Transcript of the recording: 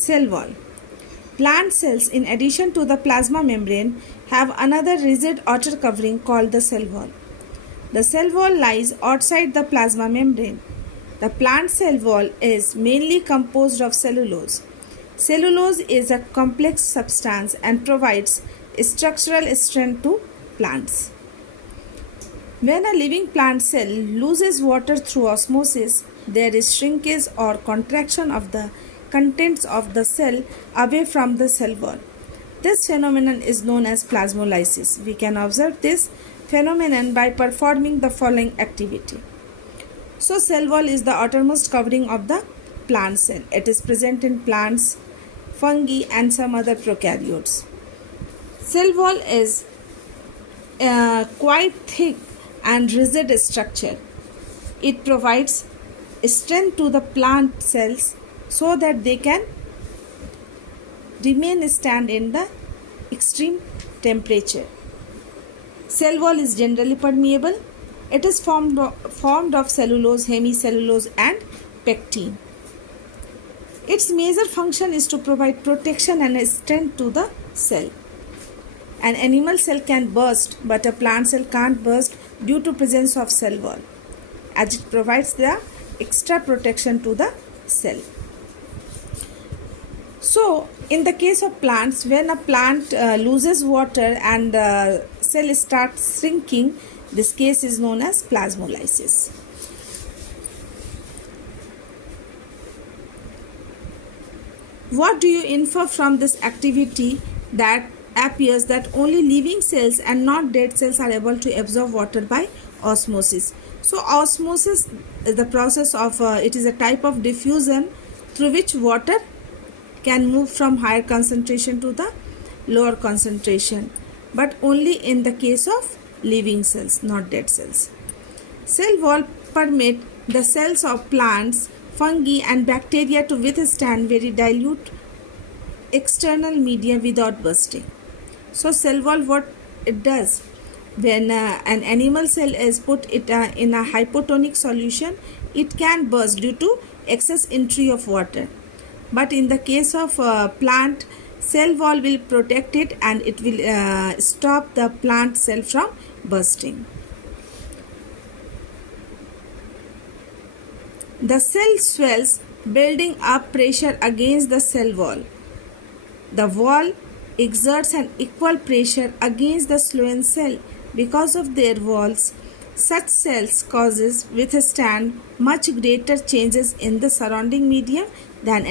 Cell wall. Plant cells, in addition to the plasma membrane, have another rigid outer covering called the cell wall. The cell wall lies outside the plasma membrane. The plant cell wall is mainly composed of cellulose. Cellulose is a complex substance and provides structural strength to plants. When a living plant cell loses water through osmosis, there is shrinkage or contraction of the contents of the cell away from the cell wall. This phenomenon is known as plasmolysis. We can observe this phenomenon by performing the following activity. So, cell wall is the outermost covering of the plant cell. It is present in plants, fungi, and some other prokaryotes. Cell wall is quite thick and rigid structure. It provides strength to the plant cells so that they can stand in the extreme temperature. Cell wall is generally permeable. It is formed of cellulose, hemicellulose, and pectin. Its major function is to provide protection and strength to the cell. An animal cell can burst, but a plant cell can't burst due to presence of cell wall, as it provides the extra protection to the cell. So, in the case of plants, when a plant loses water and the cell starts shrinking, this case is known as plasmolysis. What do you infer from this activity? That appears that only living cells and not dead cells are able to absorb water by osmosis. So osmosis is the process of it is a type of diffusion through which water can move from higher concentration to the lower concentration, but only in the case of living cells, not dead cells. Cell wall permit the cells of plants, fungi, and bacteria to withstand very dilute external media without bursting. So cell wall, what it does, when an animal cell is put in a hypotonic solution, it can burst due to excess entry of water. But in the case of plant, cell wall will protect it and it will stop the plant cell from bursting. The cell swells, building up pressure against the cell wall. The wall exerts an equal pressure against the swollen cell. Because of their walls, such cells withstand much greater changes in the surrounding medium than